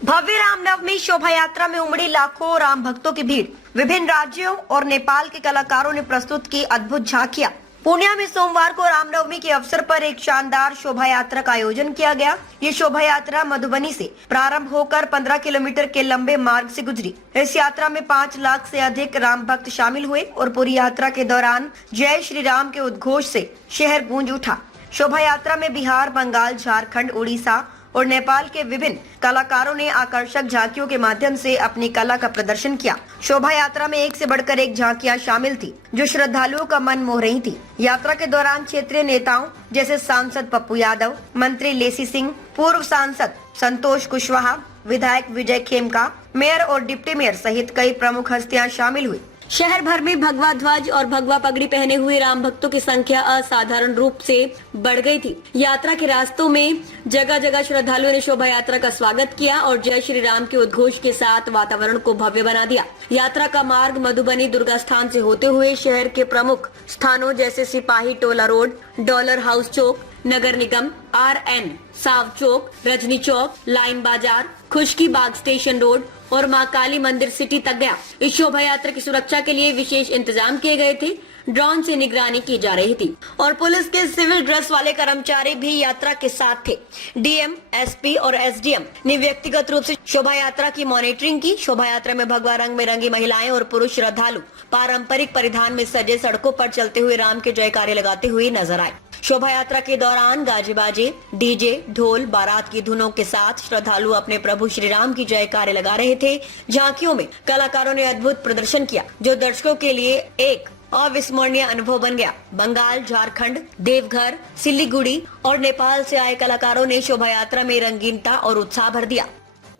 भव्य रामनवमी शोभा यात्रा में उमड़ी लाखों राम भक्तों की भीड़। विभिन्न राज्यों और नेपाल के कलाकारों ने प्रस्तुत की अद्भुत झांकियां। पूर्णिया में सोमवार को रामनवमी के अवसर पर एक शानदार शोभा यात्रा का आयोजन किया गया। ये शोभा यात्रा मधुबनी से प्रारंभ होकर 15 किलोमीटर के लंबे मार्ग से गुजरी। इस यात्रा में 5 लाख से अधिक राम भक्त शामिल हुए और पूरी यात्रा के दौरान जय श्री राम के उद्घोष से शहर गूंज उठा। शोभा यात्रा में बिहार, बंगाल, झारखंड, उड़ीसा और नेपाल के विभिन्न कलाकारों ने आकर्षक झांकियों के माध्यम से अपनी कला का प्रदर्शन किया। शोभा यात्रा में एक से बढ़कर एक झांकियां शामिल थी, जो श्रद्धालुओं का मन मोह रही थी। यात्रा के दौरान क्षेत्रीय नेताओं जैसे सांसद पप्पू यादव, मंत्री लेसी सिंह, पूर्व सांसद संतोष कुशवाहा, विधायक विजय खेमका, मेयर और डिप्टी मेयर सहित कई प्रमुख हस्तियां शामिल हुई। शहर भर में भगवा ध्वज और भगवा पगड़ी पहने हुए राम भक्तों की संख्या असाधारण रूप से बढ़ गई थी। यात्रा के रास्तों में जगह जगह श्रद्धालुओं ने शोभा यात्रा का स्वागत किया और जय श्री राम के उद्घोष के साथ वातावरण को भव्य बना दिया। यात्रा का मार्ग मधुबनी दुर्गा स्थान से होते हुए शहर के प्रमुख स्थानों जैसे सिपाही टोला रोड, डॉलर हाउस चौक, नगर निगम, RN साव चौक, रजनी चौक, लाइन बाजार, खुशकी बाग स्टेशन रोड और मां काली मंदिर सिटी तक गया। इस शोभा यात्रा की सुरक्षा के लिए विशेष इंतजाम किए गए थे। ड्रोन से निगरानी की जा रही थी और पुलिस के सिविल ड्रेस वाले कर्मचारी भी यात्रा के साथ थे। DM, SP और SDM ने व्यक्तिगत रूप से शोभा यात्रा की मॉनिटरिंग की। शोभा यात्रा में भगवा रंग में रंगी महिलाएं और पुरुष श्रद्धालु पारंपरिक परिधान में सजे सड़कों पर चलते हुए राम के जयकारे लगाते हुए नजर आए। शोभा यात्रा के दौरान गाजे बाजे, DJ, ढोल, बारात की धुनों के साथ श्रद्धालु अपने प्रभु श्री राम की जयकारे लगा रहे थे। झांकियों में कलाकारों ने अद्भुत प्रदर्शन किया, जो दर्शकों के लिए एक अविस्मरणीय अनुभव बन गया। बंगाल, झारखंड, देवघर, सिलीगुड़ी और नेपाल से आए कलाकारों ने शोभा यात्रा में रंगीनता और उत्साह भर दिया।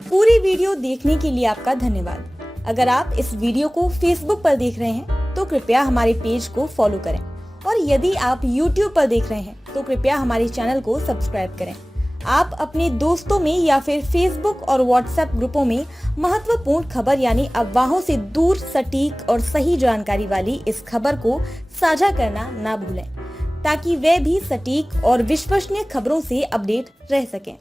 पूरी वीडियो देखने के लिए आपका धन्यवाद। अगर आप इस वीडियो को फेसबुक पर देख रहे हैं तो कृपया हमारे पेज को फॉलो करें और यदि आप YouTube पर देख रहे हैं तो कृपया हमारे चैनल को सब्सक्राइब करें। आप अपने दोस्तों में या फिर फेसबुक और व्हाट्सएप ग्रुपों में महत्वपूर्ण खबर यानी अफवाहों से दूर सटीक और सही जानकारी वाली इस खबर को साझा करना ना भूलें, ताकि वे भी सटीक और विश्वसनीय खबरों से अपडेट रह सकें।